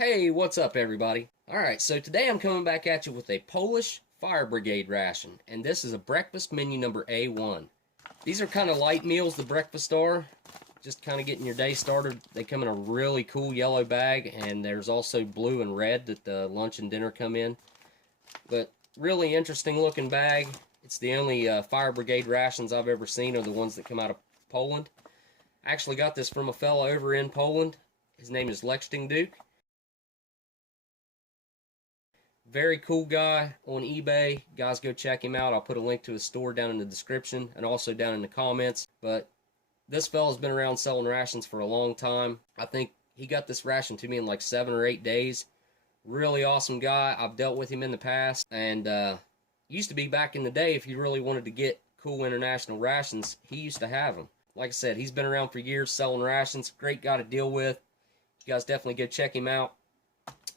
Hey, what's up everybody? Alright, so today I'm coming back at you with a Polish Firebrigade ration, and this is a breakfast menu number A1. These are kind of light meals, the breakfast are, just kind of getting your day started. They come in a really cool yellow bag, and there's also blue and red that the lunch and dinner come in. But really interesting looking bag. It's the only Firebrigade rations I've ever seen are the ones that come out of Poland. I actually got this from a fella over in Poland. His name is Duke. Very cool guy on eBay. Guys, go check him out. I'll put a link to his store down in the description and also down in the comments. But this fella's been around selling rations for a long time. I think he got this ration to me in like 7 or 8 days. Really awesome guy. I've dealt with him in the past, and used to be back in the day if you really wanted to get cool international rations, he used to have them. Like I said, he's been around for years selling rations. Great guy to deal with. You guys definitely go check him out.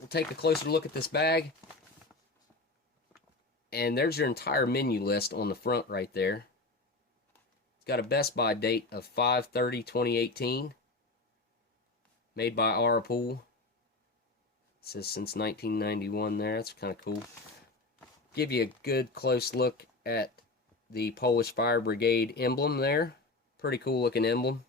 We'll take a closer look at this bag. And there's your entire menu list on the front right there. It's got a Best By date of 5/30/2018. Made by Pool. It says since 1991 there. That's kind of cool. Give you a good close look at the Polish Fire Brigade emblem there. Pretty cool looking emblem.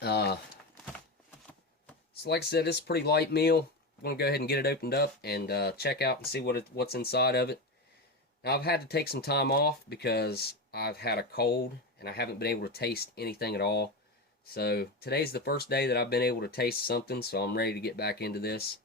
So like I said, it's a pretty light meal. I'm going to go ahead and get it opened up and check out and see what's inside of it. Now, I've had to take some time off because I've had a cold and I haven't been able to taste anything at all. So today's the first day that I've been able to taste something, so I'm ready to get back into this.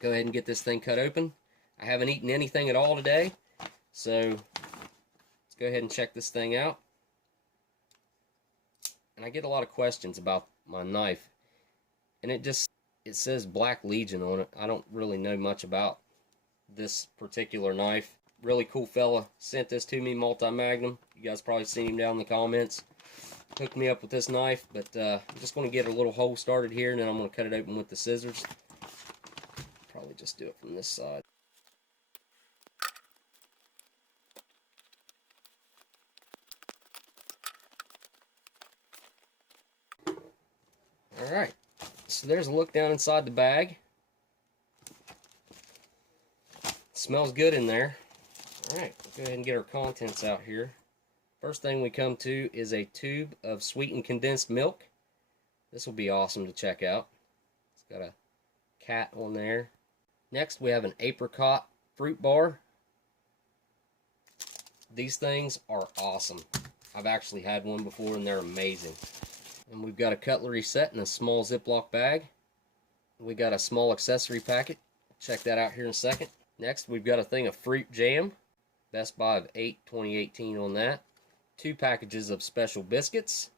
Go ahead and get this thing cut open. I haven't eaten anything at all today, so let's go ahead and check this thing out. And I get a lot of questions about my knife, and it says Black Legion on it. I don't really know much about this particular knife. Really cool fella sent this to me, multi-magnum. You guys probably seen him down in the comments. Hooked me up with this knife, but I'm just going to get a little hole started here, and then I'm going to cut it open with the scissors. Probably just do it from this side. Alright, so there's a look down inside the bag. Smells good in there. Alright, we'll go ahead and get our contents out here. First thing we come to is a tube of sweetened condensed milk. This will be awesome to check out. It's got a cat on there. Next we have an apricot fruit bar. These things are awesome. I've actually had one before and they're amazing. And we've got a cutlery set in a small Ziploc bag. We got a small accessory packet. Check that out here in a second. Next we've got a thing of fruit jam. Best By of 8/2018 on that. 2 packages of special biscuits.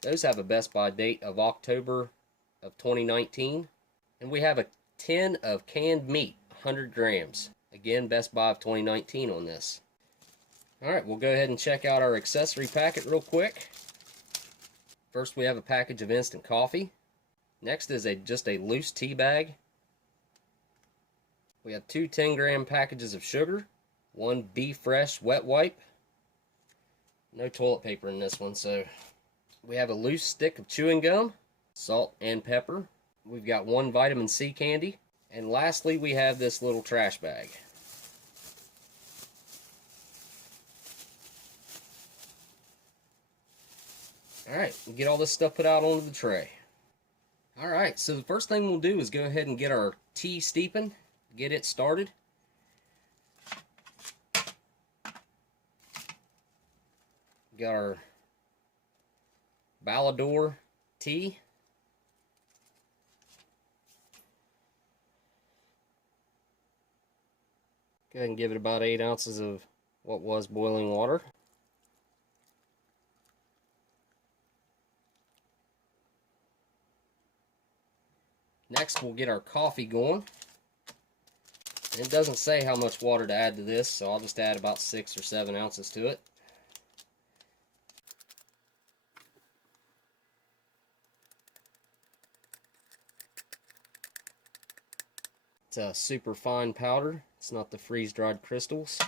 Those have a Best By date of October of 2019. And we have a tin of canned meat, 100 grams. Again, Best By of 2019 on this. Alright, we'll go ahead and check out our accessory packet real quick. First we have a package of instant coffee. Next is just a loose tea bag. We have 2 10-gram packages of sugar. 1 Be Fresh wet wipe. No toilet paper in this one, so we have a loose stick of chewing gum, salt and pepper. We've got 1 vitamin C candy, and lastly we have this little trash bag. Alright, we'll get all this stuff put out onto the tray. Alright, so the first thing we'll do is go ahead and get our tea steeping, get it started. Got our Ballador tea. Go ahead and give it about 8 ounces of what was boiling water. Next we'll get our coffee going. And it doesn't say how much water to add to this, so I'll just add about 6 or 7 ounces to it. It's a super fine powder. It's not the freeze-dried crystals.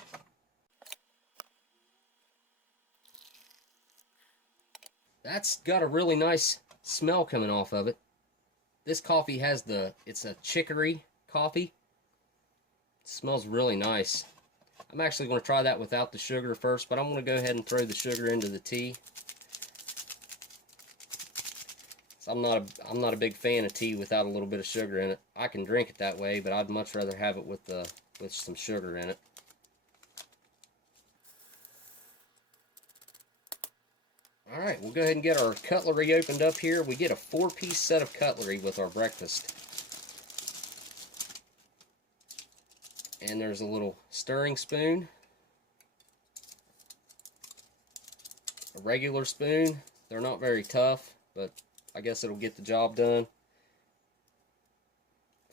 That's got a really nice smell coming off of it. This coffee has it's a chicory coffee. It smells really nice. I'm actually going to try that without the sugar first, but I'm going to go ahead and throw the sugar into the tea. So I'm not a big fan of tea without a little bit of sugar in it. I can drink it that way, but I'd much rather have it with some sugar in it. Alright, we'll go ahead and get our cutlery opened up here. We get a 4-piece set of cutlery with our breakfast. And there's a little stirring spoon. A regular spoon. They're not very tough, but I guess it'll get the job done.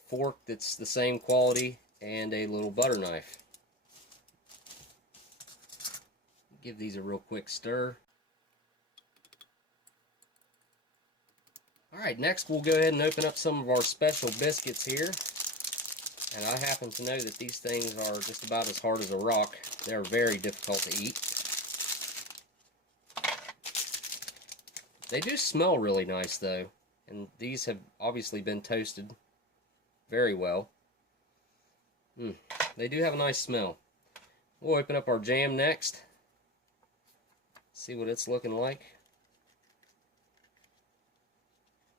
Fork that's the same quality, and a little butter knife. Give these a real quick stir. Alright, next we'll go ahead and open up some of our special biscuits here. And I happen to know that these things are just about as hard as a rock. They're very difficult to eat. They do smell really nice though. And these have obviously been toasted very well. They do have a nice smell. We'll open up our jam next. See what it's looking like.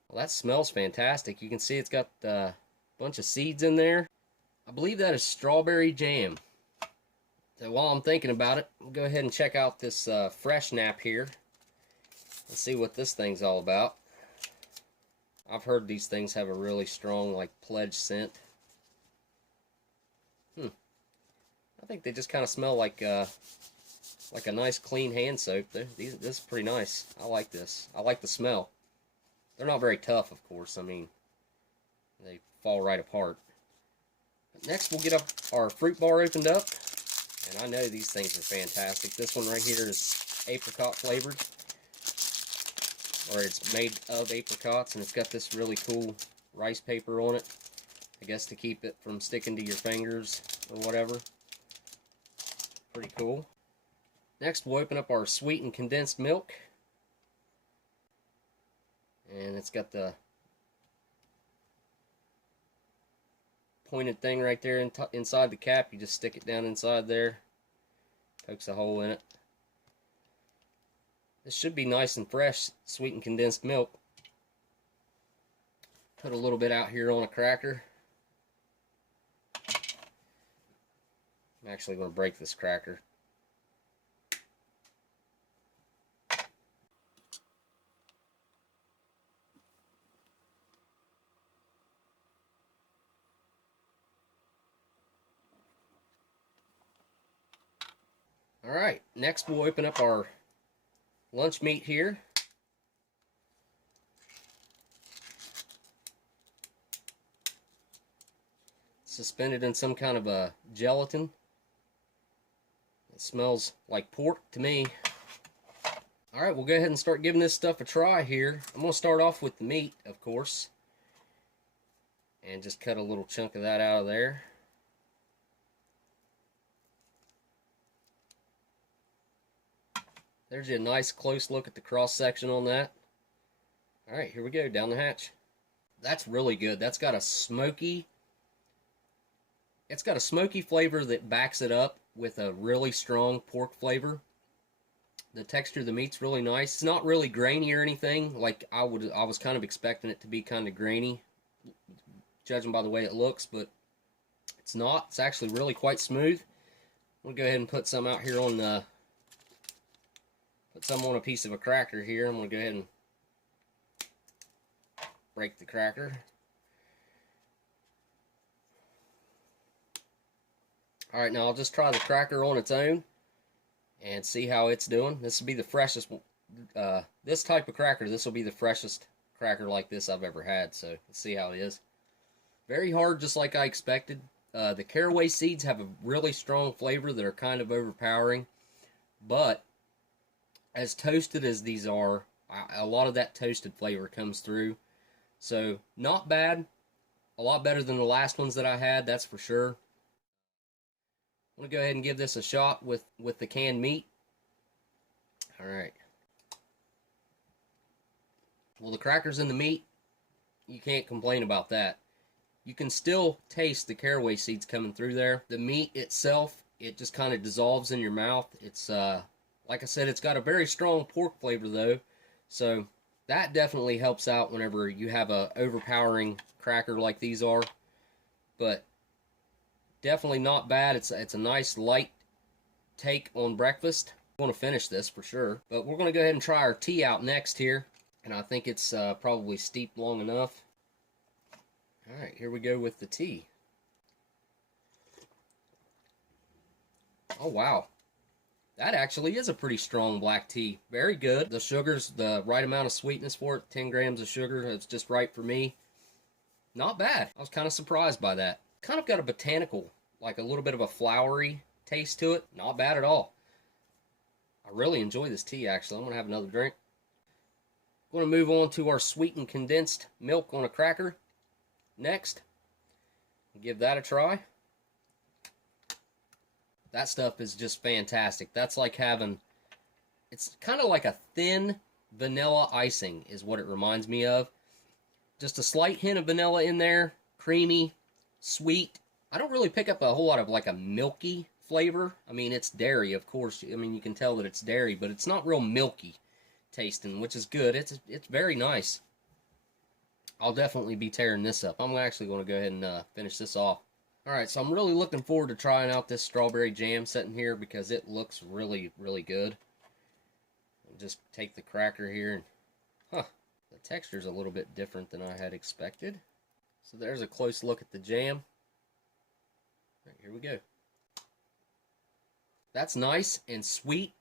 Well, that smells fantastic. You can see it's got a bunch of seeds in there. I believe that is strawberry jam. So while I'm thinking about it, we'll go ahead and check out this fresh nap here. Let's see what this thing's all about. I've heard these things have a really strong, like, pledge scent. I think they just kind of smell like a nice clean hand soap. This is pretty nice. I like this. I like the smell. They're not very tough, of course. I mean, they fall right apart. But next, we'll get up our fruit bar opened up. And I know these things are fantastic. This one right here is apricot flavored. Or it's made of apricots, and it's got this really cool rice paper on it. I guess to keep it from sticking to your fingers or whatever. Pretty cool. Next, we'll open up our sweetened condensed milk. And it's got the pointed thing right there inside the cap. You just stick it down inside there. Pokes a hole in it. This should be nice and fresh, sweetened condensed milk. Put a little bit out here on a cracker. I'm actually going to break this cracker. Alright, next we'll open up our lunch meat here. Suspended in some kind of a gelatin. It smells like pork to me. Alright, we'll go ahead and start giving this stuff a try here. I'm going to start off with the meat, of course. And just cut a little chunk of that out of there. There's a nice close look at the cross section on that. Alright, here we go, down the hatch. That's really good. That's got a smoky, it's got a smoky flavor that backs it up with a really strong pork flavor. The texture of the meat's really nice. It's not really grainy or anything. Like I was kind of expecting it to be kind of grainy, judging by the way it looks, but it's not. It's actually really quite smooth. I'm gonna go ahead and put some out here on a piece of a cracker here. I'm gonna go ahead and break the cracker. Alright, now I'll just try the cracker on its own and see how it's doing. This will be the freshest, this type of cracker, this will be the freshest cracker like this I've ever had, so let's see how it is. Very hard, just like I expected. The caraway seeds have a really strong flavor that are kind of overpowering, but as toasted as these are, a lot of that toasted flavor comes through. So, not bad. A lot better than the last ones that I had, that's for sure. I'm going to go ahead and give this a shot with the canned meat. Alright. Well, the crackers and the meat, you can't complain about that. You can still taste the caraway seeds coming through there. The meat itself, it just kind of dissolves in your mouth. It's, like I said, it's got a very strong pork flavor though. So that definitely helps out whenever you have a overpowering cracker like these are. But definitely not bad. It's a nice light take on breakfast. I'm going to finish this for sure. But we're going to go ahead and try our tea out next here. And I think it's probably steeped long enough. Alright, here we go with the tea. Oh, wow. That actually is a pretty strong black tea. Very good. The sugar's the right amount of sweetness for it. 10 grams of sugar. It's just right for me. Not bad. I was kind of surprised by that. Kind of got a botanical, like a little bit of a flowery taste to it. Not bad at all. I really enjoy this tea, actually. I'm going to have another drink. I'm going to move on to our sweetened condensed milk on a cracker. Next, give that a try. That stuff is just fantastic. That's like having, it's kind of like a thin vanilla icing is what it reminds me of. Just a slight hint of vanilla in there, creamy, sweet. I don't really pick up a whole lot of like a milky flavor. I mean, it's dairy, of course. I mean, you can tell that it's dairy, but it's not real milky tasting, which is good. It's very nice. I'll definitely be tearing this up. I'm actually going to go ahead and finish this off. Alright, so I'm really looking forward to trying out this strawberry jam sitting here because it looks really, really good. I'll just take the cracker here and, the texture's a little bit different than I had expected. So there's a close look at the jam. Alright, here we go. That's nice and sweet.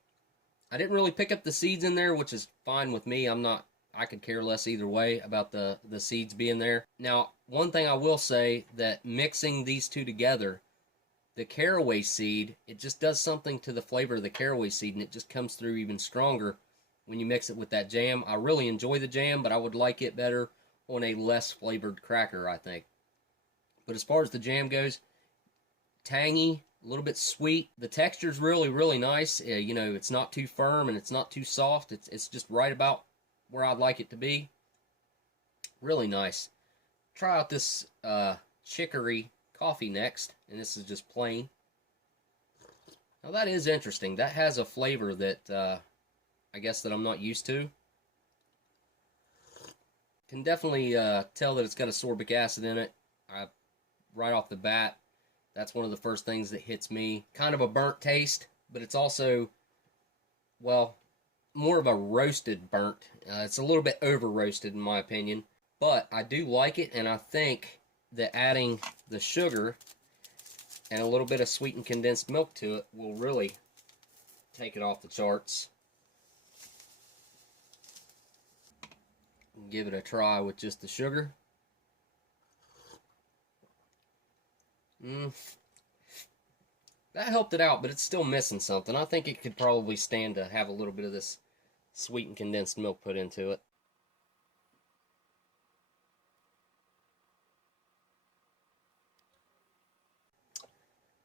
I didn't really pick up the seeds in there, which is fine with me. I could care less either way about the seeds being there. Now, one thing I will say that mixing these two together, the caraway seed, it just does something to the flavor of the caraway seed, and it just comes through even stronger when you mix it with that jam. I really enjoy the jam, but I would like it better on a less flavored cracker, I think. But as far as the jam goes, tangy, a little bit sweet. The texture's really, really nice. You know, it's not too firm and it's not too soft. It's just right about where I'd like it to be. Really nice. Try out this chicory coffee next, and this is just plain. Now that is interesting. That has a flavor that I guess that I'm not used to. Can definitely tell that it's got ascorbic acid in it. Right off the bat, that's one of the first things that hits me. Kind of a burnt taste, but it's also, well, more of a roasted burnt. It's a little bit over roasted in my opinion, but I do like it, and I think that adding the sugar and a little bit of sweetened condensed milk to it will really take it off the charts. Give it a try with just the sugar. That helped it out, but it's still missing something. I think it could probably stand to have a little bit of this sweetened condensed milk put into it.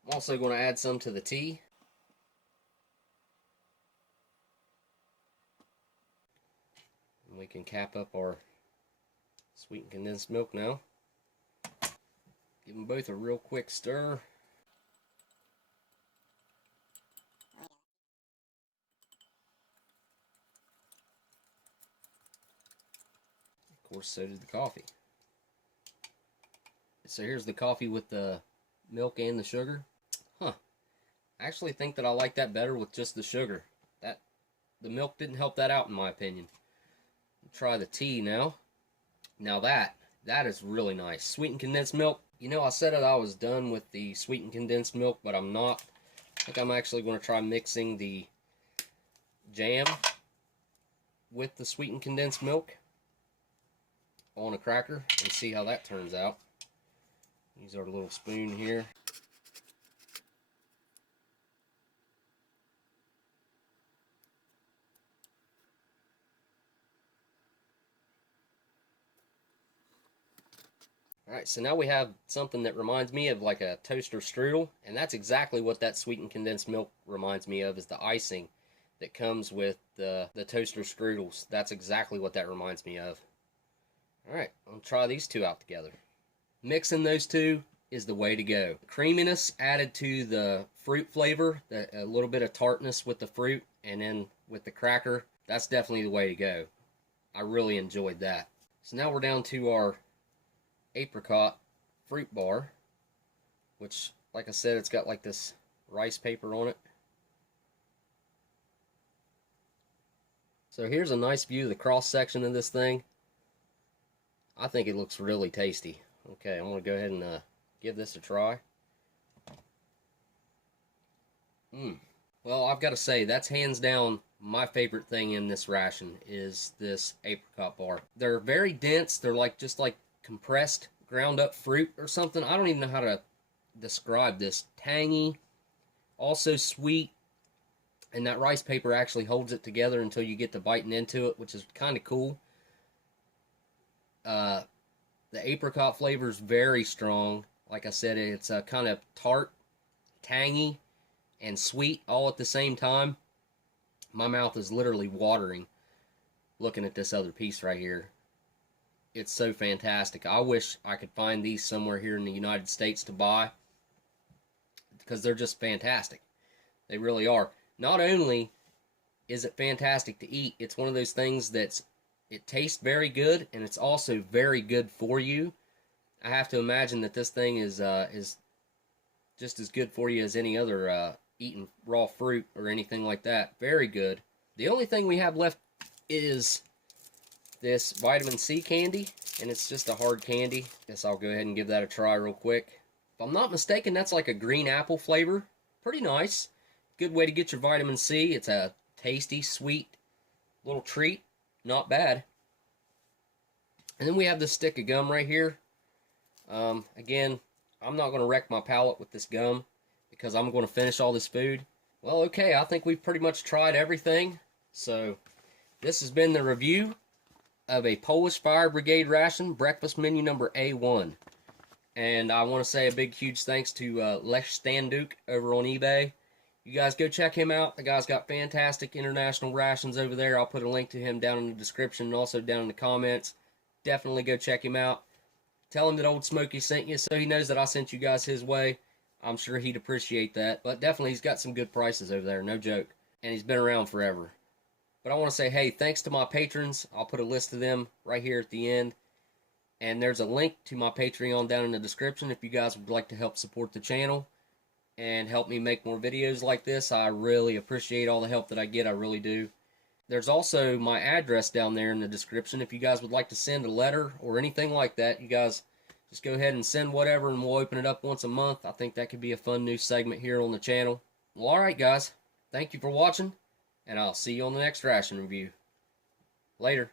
I'm also going to add some to the tea. And we can cap up our sweetened condensed milk now. Give them both a real quick stir. Of course, so did the coffee. So here's the coffee with the milk and the sugar. I actually think that I like that better with just the sugar. The milk didn't help that out in my opinion. Try the tea now. Now that is really nice. Sweetened condensed milk. You know, I said that I was done with the sweetened condensed milk, but I'm not. I think I'm actually going to try mixing the jam with the sweetened condensed milk on a cracker and see how that turns out. Use our little spoon here. Alright, so now we have something that reminds me of like a toaster strudel, and that's exactly what that sweetened condensed milk reminds me of, is the icing that comes with the toaster strudels. That's exactly what that reminds me of. Alright, I'll try these two out together. Mixing those two is the way to go. Creaminess added to the fruit flavor, a little bit of tartness with the fruit, and then with the cracker, that's definitely the way to go. I really enjoyed that. So now we're down to our apricot fruit bar, which, like I said, it's got like this rice paper on it. So here's a nice view of the cross section of this thing. I think it looks really tasty. Okay, I'm going to go ahead and give this a try. Well, I've got to say, that's hands down my favorite thing in this ration is this apricot bar. They're very dense. They're like just like compressed, ground up fruit or something. I don't even know how to describe this. Tangy, also sweet, and that rice paper actually holds it together until you get to biting into it, which is kind of cool. The apricot flavor is very strong. Like I said, it's kind of tart, tangy, and sweet all at the same time. My mouth is literally watering looking at this other piece right here. It's so fantastic. I wish I could find these somewhere here in the United States to buy, because they're just fantastic. They really are. Not only is it fantastic to eat, it's one of those things it tastes very good, and it's also very good for you. I have to imagine that this thing is just as good for you as any other eating raw fruit or anything like that. Very good. The only thing we have left is this vitamin C candy, and it's just a hard candy. Guess I'll go ahead and give that a try real quick. If I'm not mistaken, that's like a green apple flavor. Pretty nice. Good way to get your vitamin C. It's a tasty, sweet little treat. Not bad. And then we have this stick of gum right here. Again, I'm not going to wreck my palate with this gum because I'm going to finish all this food. Well, okay, I think we've pretty much tried everything. So, this has been the review of a Polish Fire Brigade ration, breakfast menu number A1. And I want to say a big, huge thanks to Lech Standuk over on eBay. You guys go check him out. The guy's got fantastic international rations over there. I'll put a link to him down in the description and also down in the comments. Definitely go check him out. Tell him that Oldsmokey sent you so he knows that I sent you guys his way. I'm sure he'd appreciate that. But definitely, he's got some good prices over there, no joke. And he's been around forever. But I want to say, hey, thanks to my patrons. I'll put a list of them right here at the end. And there's a link to my Patreon down in the description if you guys would like to help support the channel and help me make more videos like this. I really appreciate all the help that I get. I really do. There's also my address down there in the description. If you guys would like to send a letter or anything like that, you guys just go ahead and send whatever, and we'll open it up once a month. I think that could be a fun new segment here on the channel. Well, alright guys. Thank you for watching, and I'll see you on the next ration review. Later.